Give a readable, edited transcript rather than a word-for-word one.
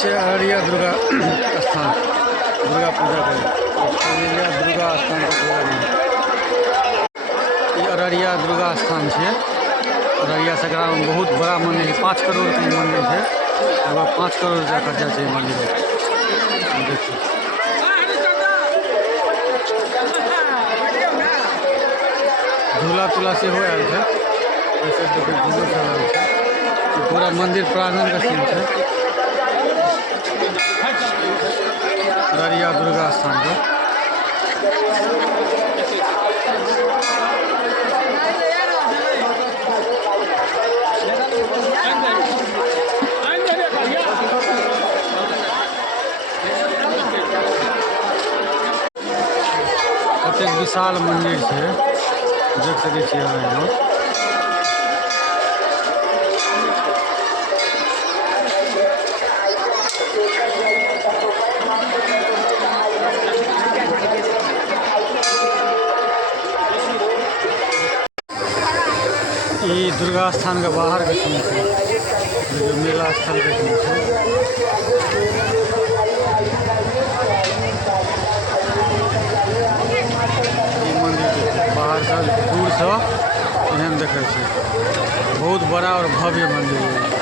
छे अररिया दुर्गा स्थान दुर्गा पूजा के अररिया दुर्गा स्थान के पूजा ये अररिया दुर्गा स्थान है। अररिया सकरा में बहुत बड़ा मंदिर है। 5 करोड़ के मंदिर है। लगभग 5 करोड़ रुपया खर्चा है मंदिर में। देखिए झूला तुला से हो आयल है। वैसे देखिए झूलो चल रहा है। पूरा मंदिर प्रांगण का सीन है। अररिया दुर्गा स्थान का कतेक विशाल मंदिर है। देख सके यहाँ ये दुर्गा स्थान का बाहर का सीन है। जो मेला स्थल का सीन है। बाहर से दूर से एहन देखे बहुत बड़ा और भव्य मंदिर है।